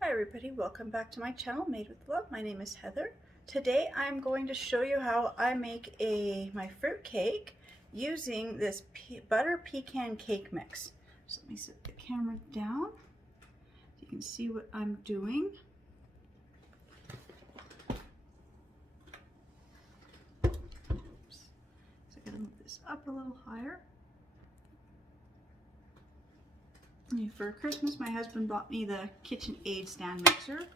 Hi everybody, welcome back to my channel, Made with Love. My name is Heather. Today I'm going to show you how I make my fruit cake using this butter pecan cake mix. So let me set the camera down so you can see what I'm doing. Oops. So I gotta move this up a little higher. For Christmas, my husband bought me the KitchenAid stand mixer,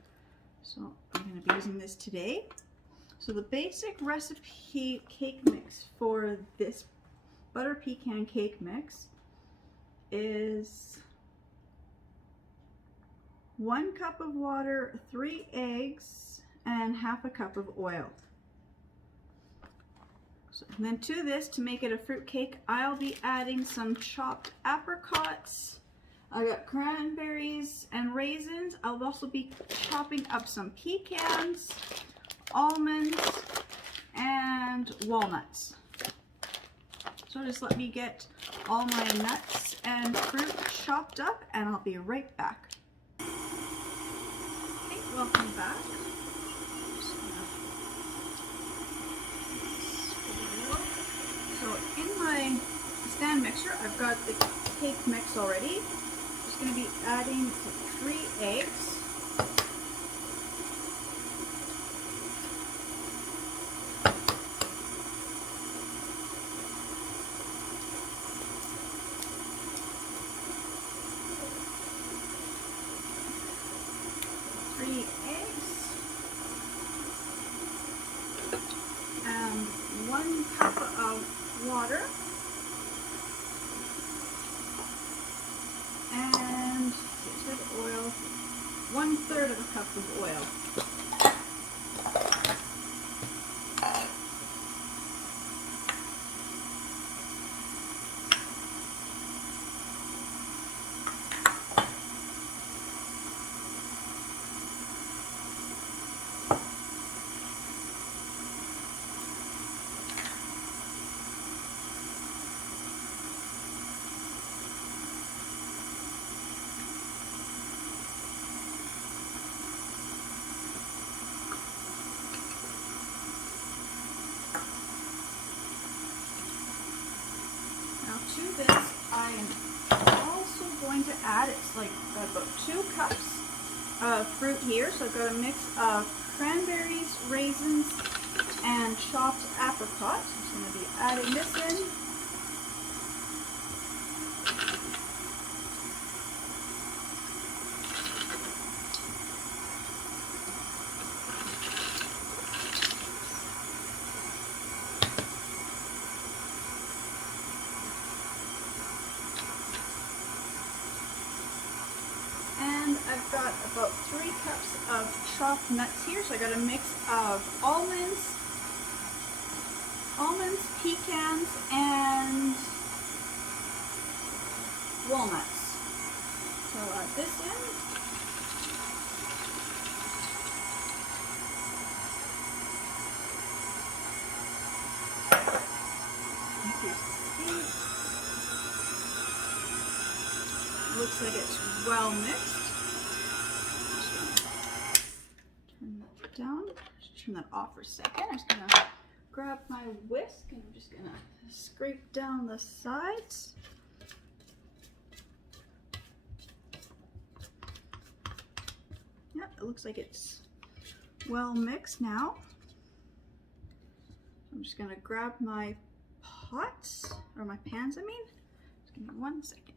so I'm going to be using this today. So the basic recipe cake mix for this butter pecan cake mix is 1 cup of water, 3 eggs, and half a cup of oil. And then to this, to make it a fruit cake, I'll be adding some chopped apricots. I got cranberries and raisins. I'll also be chopping up some pecans, almonds, and walnuts. So just let me get all my nuts and fruit chopped up and I'll be right back. Okay, welcome back. So in my stand mixer, I've got the cake mix already. Going to be adding 3 eggs, and 1 cup of water. And oil, 1/3 of a cup of oil. To this, I am also going to add, it's like about 2 cups of fruit here. So I've got a mix of cranberries, raisins, and chopped apricot. I'm just going to be adding this in. I've got about 3 cups of chopped nuts here. So I got a mix of almonds, pecans, and walnuts. So I'll add this in. Looks like it's well mixed. Down. Just turn that off for a second. I'm just gonna grab my whisk and I'm just gonna scrape down the sides. Yep, it looks like it's well mixed now. I'm just gonna grab my pots, or my pans I mean. Just give me 1 second.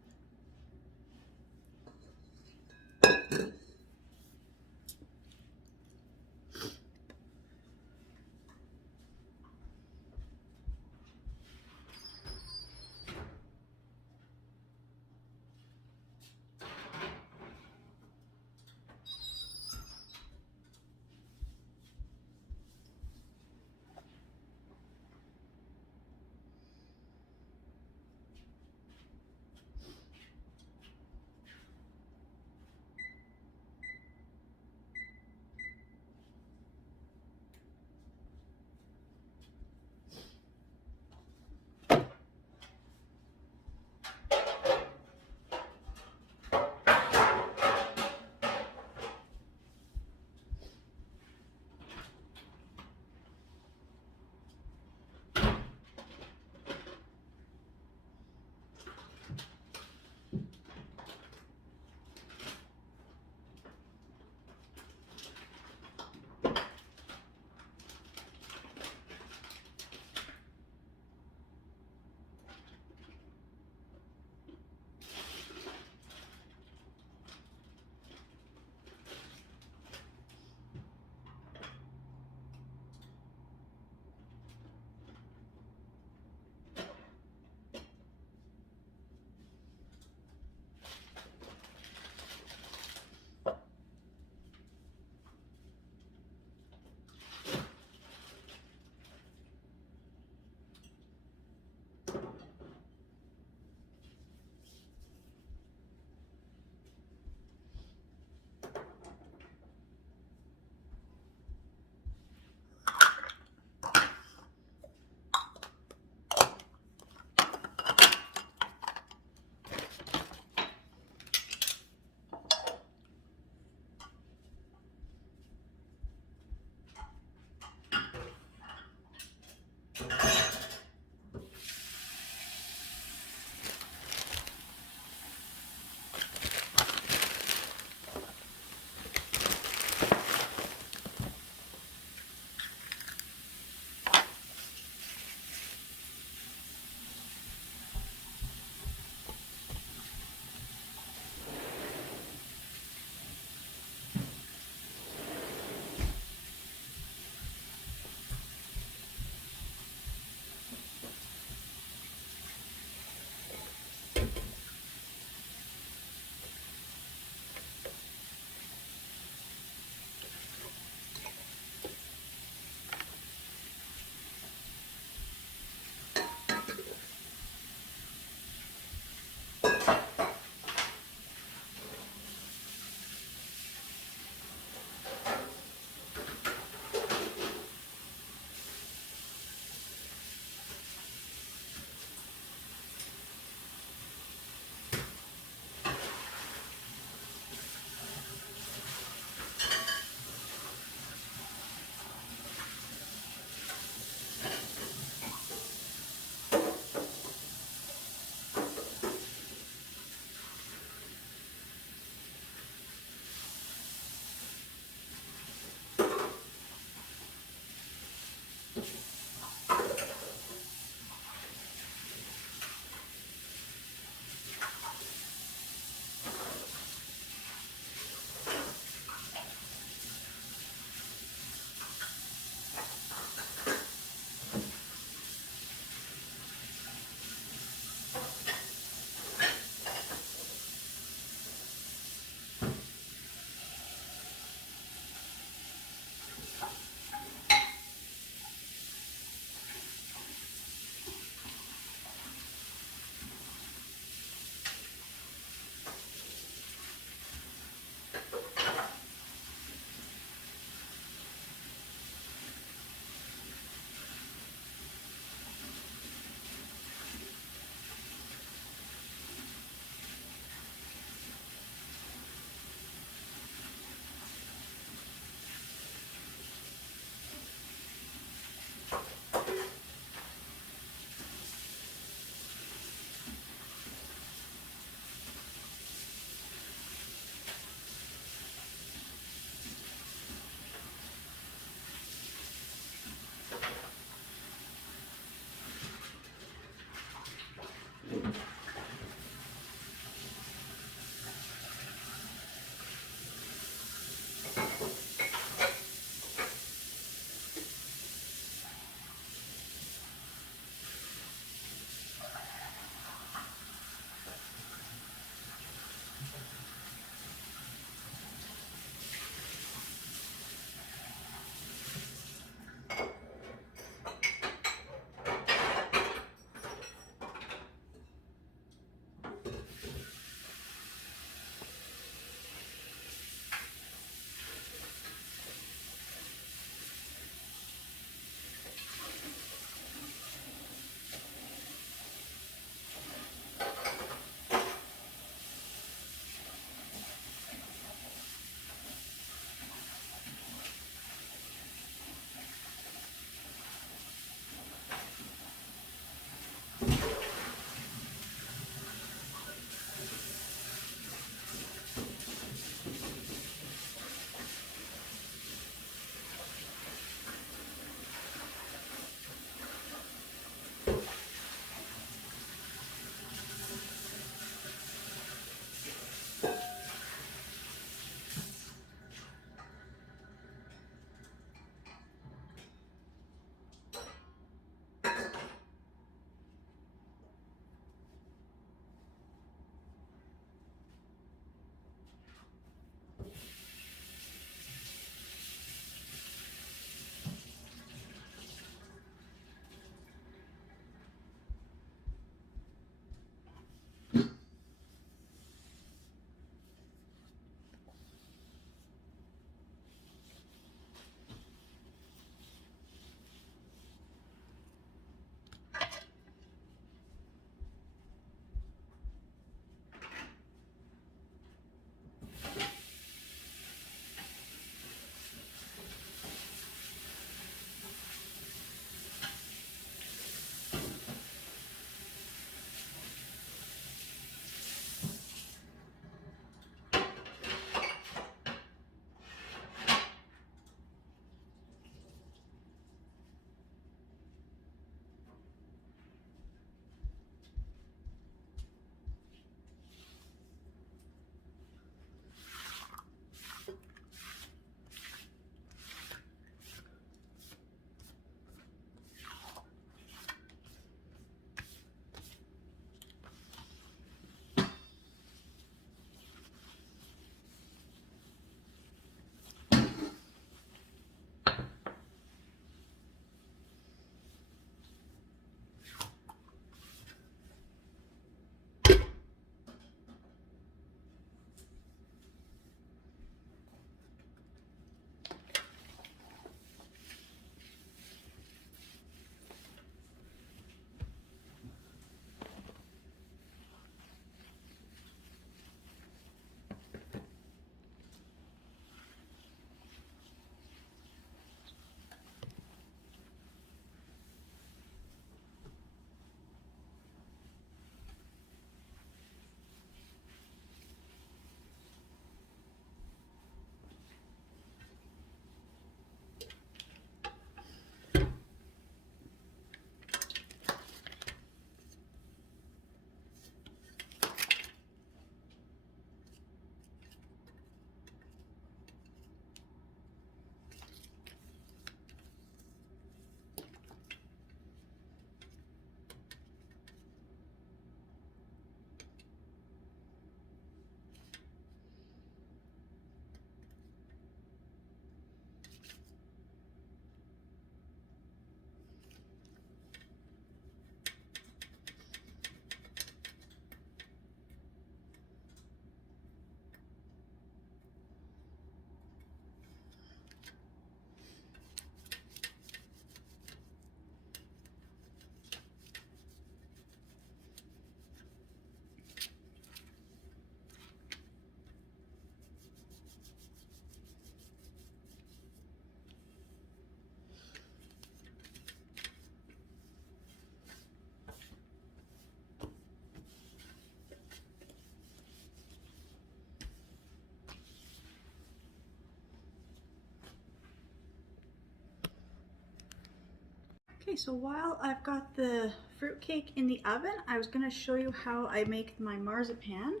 Okay, so while I've got the fruitcake in the oven, I was going to show you how I make my marzipan.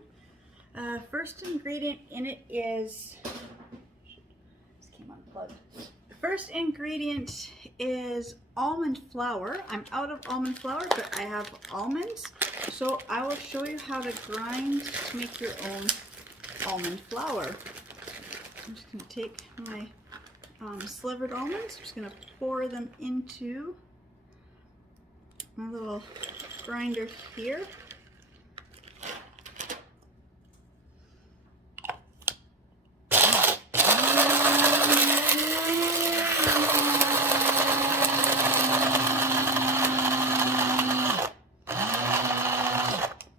First ingredient in it is, this came unplugged. The first ingredient is almond flour. I'm out of almond flour, but I have almonds. So I will show you how to grind to make your own almond flour. I'm just going to take my slivered almonds. I'm just going to pour them into my little grinder here.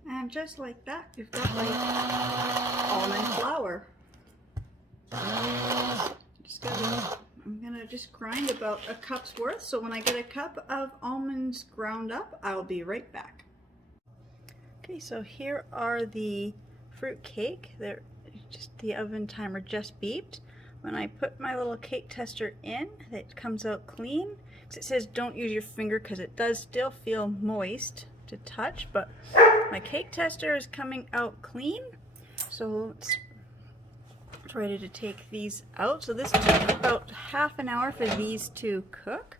And just like that, you've got like almond flour. I'm gonna just grind about a cup's worth. So when I get a cup of almonds ground up, I'll be right back. Okay, so here are the fruit cake. They're just, the oven timer just beeped. When I put my little cake tester in, it comes out clean. It says don't use your finger because it does still feel moist to touch, but my cake tester is coming out clean. So it's ready to take these out. So this took about half an hour for these to cook.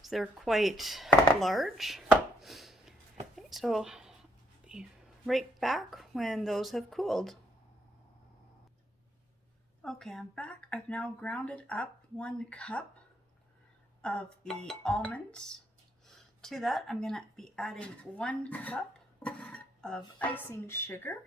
So they're quite large. Okay, so I'll be right back when those have cooled. Okay, I'm back. I've now grounded up 1 cup of the almonds. To that, I'm going to be adding 1 cup of icing sugar.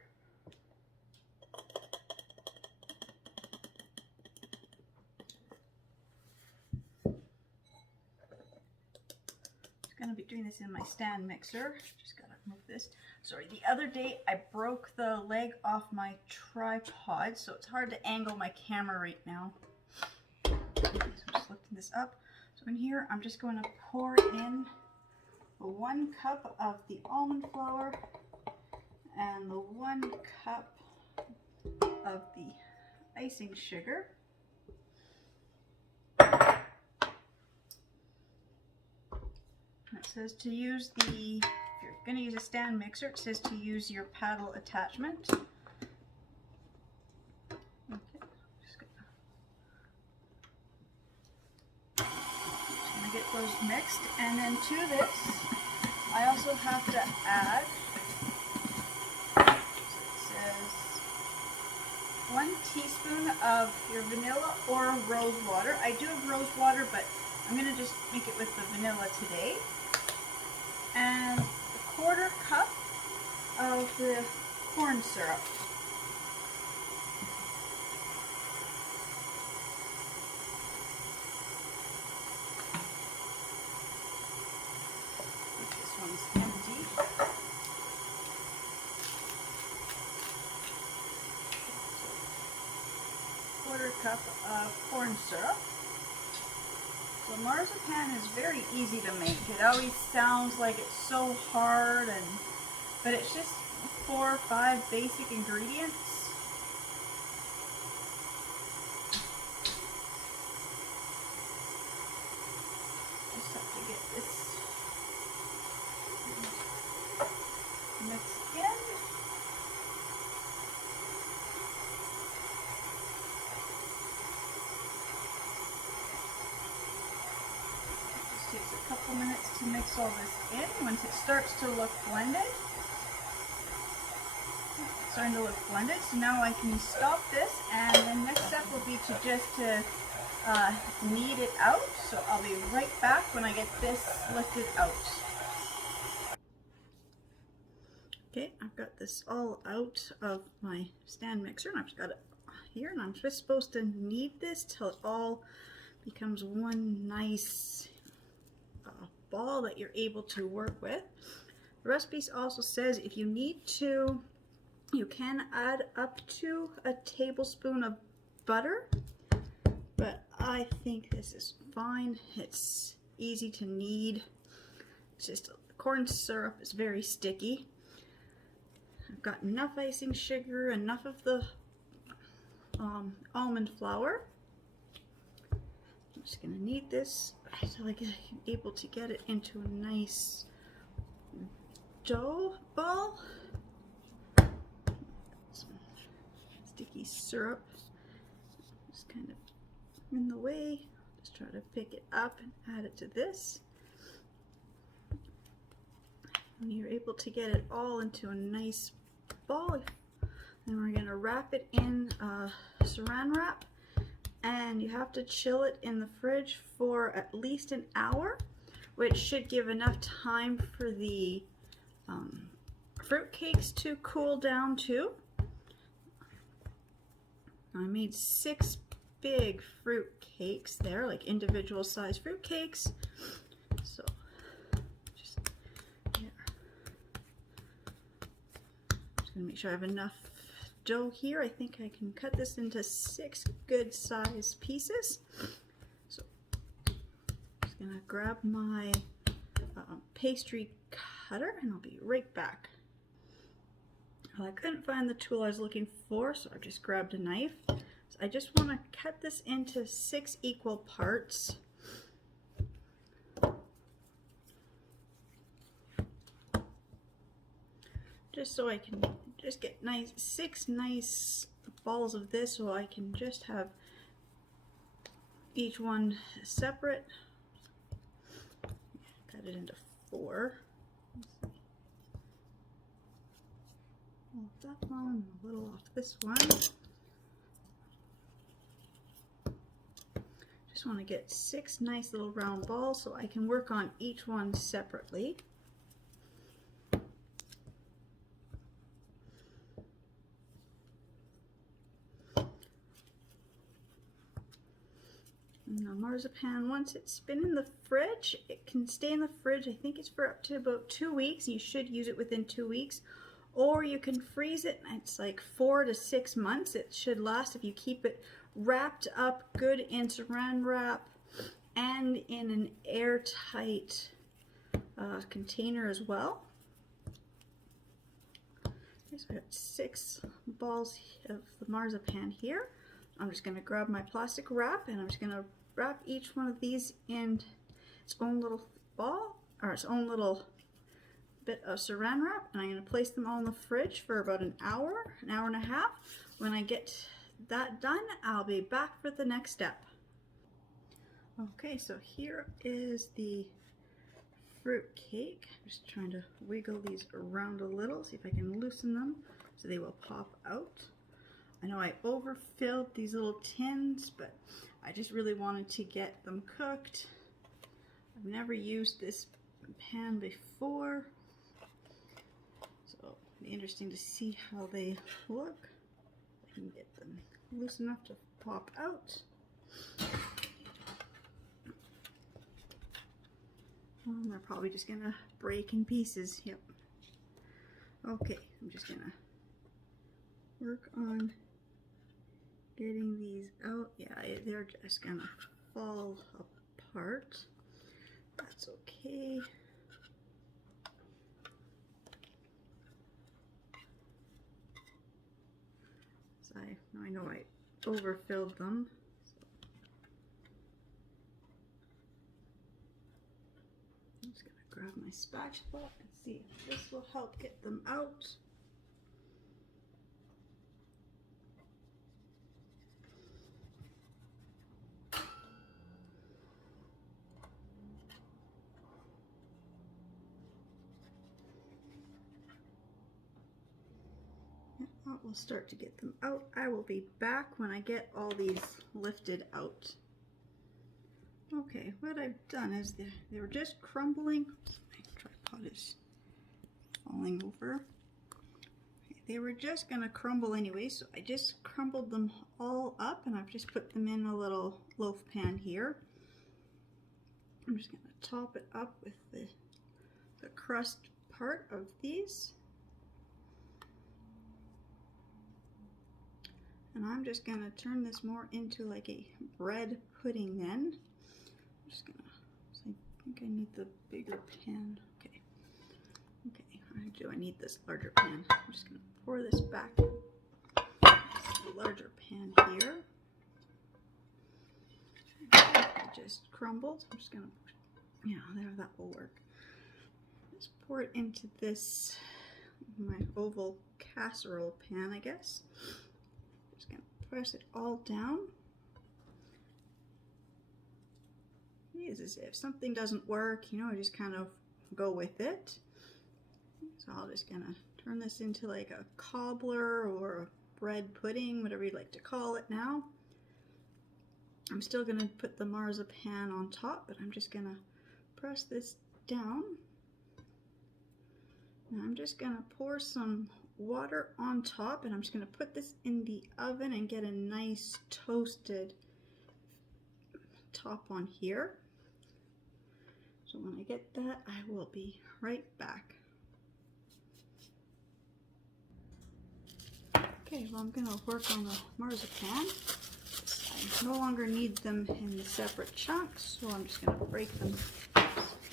I'm going to be doing this in my stand mixer. Just got to move this. Sorry, the other day I broke the leg off my tripod, so it's hard to angle my camera right now. So I'm just lifting this up. So in here, I'm just going to pour in 1 cup of the almond flour and the 1 cup of the icing sugar. It says to use the, if you're going to use a stand mixer, it says to use your paddle attachment. Okay, just gonna get those mixed, and then to this, I also have to add, it says 1 teaspoon of your vanilla or rose water. I do have rose water, but I'm going to just make it with the vanilla today. And 1/4 cup of the corn syrup. This one's empty. So, 1/4 cup of corn syrup. So marzipan is very easy to make. It always sounds like it's so hard, but it's just 4 or 5 basic ingredients. Just have to get this mixed in. Takes a couple minutes to mix all this in. Once it starts to look blended, it's starting to look blended, so now I can stop this, and the next step will be to just knead it out. So I'll be right back when I get this lifted out. Okay, I've got this all out of my stand mixer, and I've just got it here, and I'm just supposed to knead this till it all becomes one nice ball that you're able to work with. The recipe also says if you need to, you can add up to a tablespoon of butter, but I think this is fine. It's easy to knead. It's just corn syrup is very sticky. I've got enough icing sugar, enough of the almond flour. I'm just going to knead this until I get able to get it into a nice dough ball. Some sticky syrup just kind of in the way. Just try to pick it up and add it to this. When you're able to get it all into a nice ball, then we're going to wrap it in saran wrap, and you have to chill it in the fridge for at least an hour, which should give enough time for the fruit cakes to cool down too. I made 6 big fruit cakes there, like individual size fruit cakes. So just there. I'm just gonna make sure I have enough dough here. I think I can cut this into 6 good size pieces. So I'm just gonna grab my pastry cutter and I'll be right back. Well, I couldn't find the tool I was looking for, so I just grabbed a knife. So I just want to cut this into 6 equal parts. Just so I can just get 6 nice balls of this, so I can just have each one separate. Cut it into 4. Off that one, a little off this one. Just want to get 6 nice little round balls so I can work on each one separately. Now marzipan, once it's been in the fridge, it can stay in the fridge. I think it's for up to about 2 weeks. You should use it within 2 weeks. Or you can freeze it. It's like 4 to 6 months. It should last if you keep it wrapped up good in saran wrap and in an airtight container as well. Okay, so I got 6 balls of the marzipan here. I'm just going to grab my plastic wrap and I'm just going to wrap each one of these in its own little ball, or its own little bit of saran wrap, and I'm going to place them all in the fridge for about an hour and a half. When I get that done, I'll be back for the next step. Okay, so here is the fruit cake. I'm just trying to wiggle these around a little, see if I can loosen them so they will pop out. I know I overfilled these little tins, but I just really wanted to get them cooked. I've never used this pan before, so it'll be interesting to see how they look. I can get them loose enough to pop out. And they're probably just gonna break in pieces. Yep. Okay, I'm just gonna work on getting these out. Yeah, they're just gonna fall apart. That's okay. So I know I overfilled them. So I'm just gonna grab my spatula and see if this will help get them out. We'll start to get them out. I will be back when I get all these lifted out. Okay, what I've done is they were just crumbling. Oops, my tripod is falling over. Okay, they were just gonna crumble anyway, so I just crumbled them all up and I've just put them in a little loaf pan here. I'm just gonna top it up with the crust part of these. And I'm just going to turn this more into like a bread pudding then. I'm just going to, I think I need the bigger pan. Okay. Okay, do I need this larger pan? I'm just going to pour this back into the larger pan here. I just crumbled. I'm just gonna, yeah, there, that will work. Just pour it into this, my oval casserole pan, I guess. Just gonna press it all down. It is, if something doesn't work, you know, I just kind of go with it. So I'm just gonna turn this into like a cobbler or a bread pudding, whatever you'd like to call it now. I'm still gonna put the marzipan on top, but I'm just gonna press this down. And I'm just gonna pour some water on top, and I'm just gonna put this in the oven and get a nice toasted top on here. So when I get that, I will be right back. Okay, well, I'm gonna work on the marzipan. I no longer need them in separate chunks, so I'm just gonna break them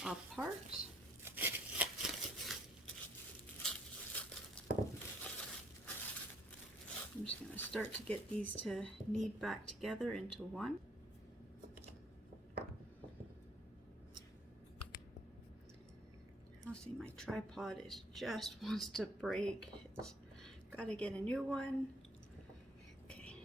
apart. I'm just gonna start to get these to knead back together into one. I'll see, my tripod is just wants to break. It's gotta get a new one. Okay.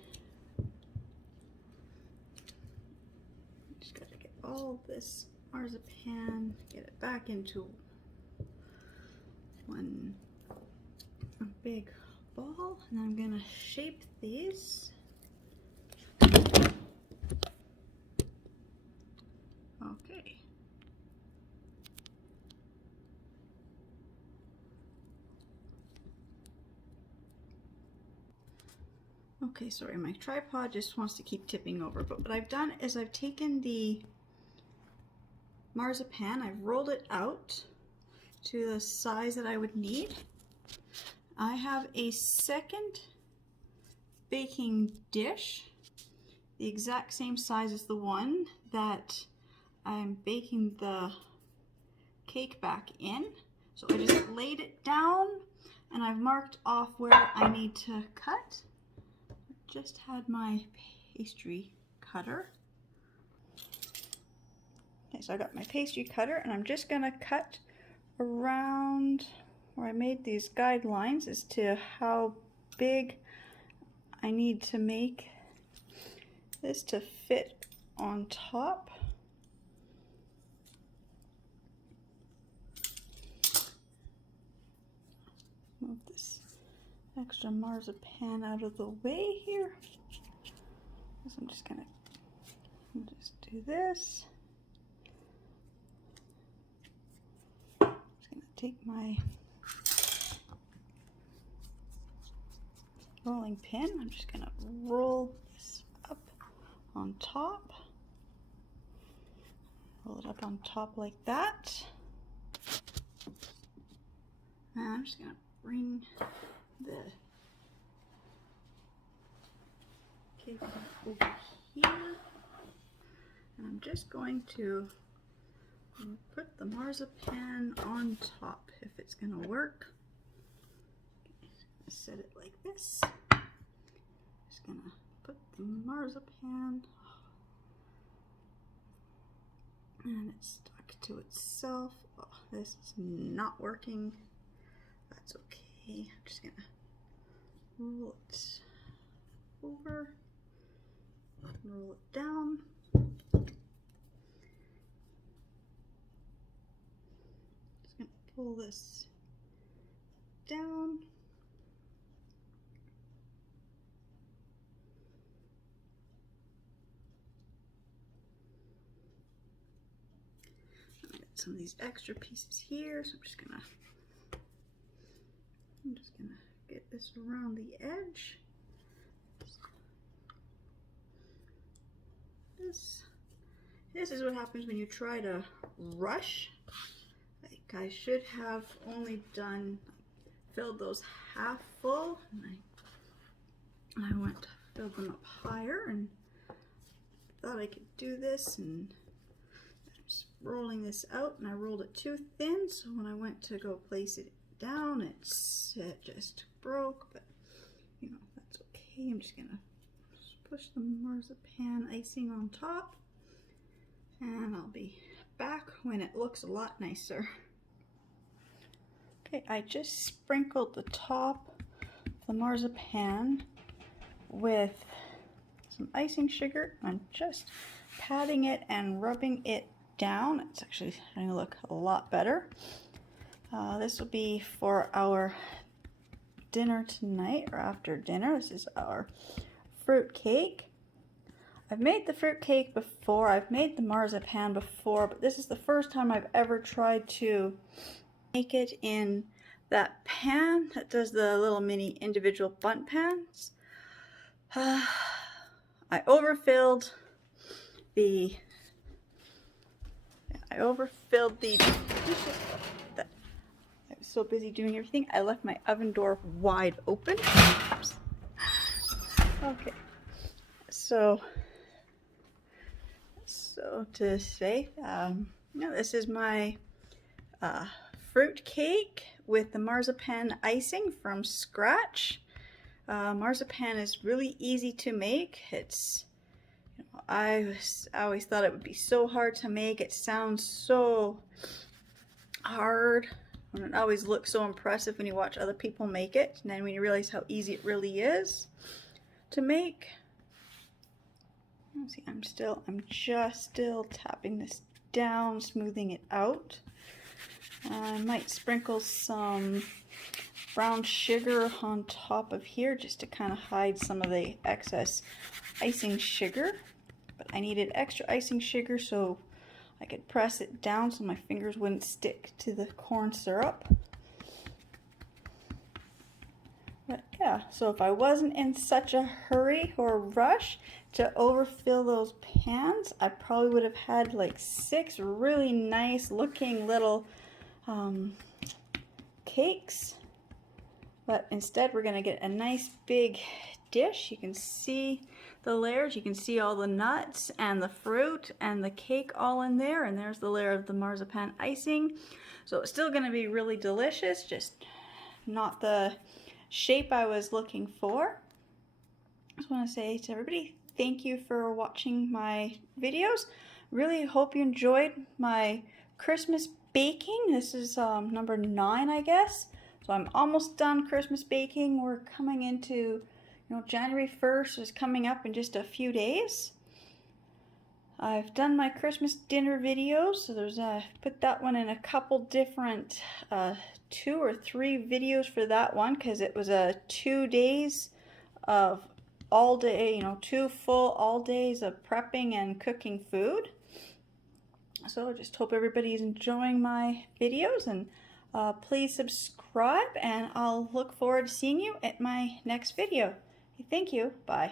Just gotta get all this marzipan, get it back into one big ball, and I'm gonna shape these. Okay. Okay, sorry, my tripod just wants to keep tipping over, but what I've done is I've taken the marzipan, I've rolled it out to the size that I would need. I have a second baking dish, the exact same size as the one that I'm baking the cake back in. So I just laid it down and I've marked off where I need to cut. Just had my pastry cutter. Okay, so I got my pastry cutter and I'm just gonna cut around where I made these guidelines as to how big I need to make this to fit on top. Move this extra marzipan out of the way here. So I'm just gonna just do this. I'm just gonna take my rolling pin. I'm just gonna roll this up on top. Roll it up on top like that. And I'm just gonna bring the cake over here. And I'm just going to put the marzipan on top if it's gonna work. Set it like this. Just gonna put the marzipan, and it's stuck to itself. Oh, this is not working. That's okay. I'm just gonna roll it over, roll it down. Just gonna pull this down. Some of these extra pieces here, so I'm just gonna get this around the edge. This is what happens when you try to rush. Like, I should have only filled those half full, and I went to fill them up higher and thought I could do this, and rolling this out, and I rolled it too thin, so when I went to go place it down, it just broke, but you know, that's okay. I'm just gonna push the marzipan icing on top. And I'll be back when it looks a lot nicer. Okay, I just sprinkled the top of the marzipan with some icing sugar. I'm just patting it and rubbing it down. It's actually starting to look a lot better. This will be for our dinner tonight, or after dinner. This is our fruit cake. I've made the fruit cake before. I've made the marzipan before, but this is the first time I've ever tried to make it in that pan that does the little mini individual bundt pans. I overfilled the dishes. I was so busy doing everything, I left my oven door wide open. Oops. Okay, so to say, this is my fruit cake with the marzipan icing from scratch. Marzipan is really easy to make. It's, I always thought it would be so hard to make. It sounds so hard, and it always looks so impressive when you watch other people make it, and then when you realize how easy it really is to make. See, I'm just still tapping this down, smoothing it out. I might sprinkle some brown sugar on top of here just to kind of hide some of the excess icing sugar. But I needed extra icing sugar so I could press it down so my fingers wouldn't stick to the corn syrup. But yeah, so if I wasn't in such a hurry or rush to overfill those pans, I probably would have had like 6 really nice looking little cakes. But instead we're gonna get a nice big dish. You can see the layers, you can see all the nuts and the fruit and the cake all in there, and there's the layer of the marzipan icing. So it's still gonna be really delicious, just not the shape I was looking for. I just want to say to everybody, thank you for watching my videos. Really hope you enjoyed my Christmas baking. This is number 9, I guess. So I'm almost done Christmas baking. We're coming into, January 1st is coming up in just a few days. I've done my Christmas dinner videos, so there's put that one in a couple different 2 or 3 videos for that one, because it was 2 days of all day, 2 full all days of prepping and cooking food. So I just hope everybody's enjoying my videos, and please subscribe, and I'll look forward to seeing you at my next video. Thank you. Bye.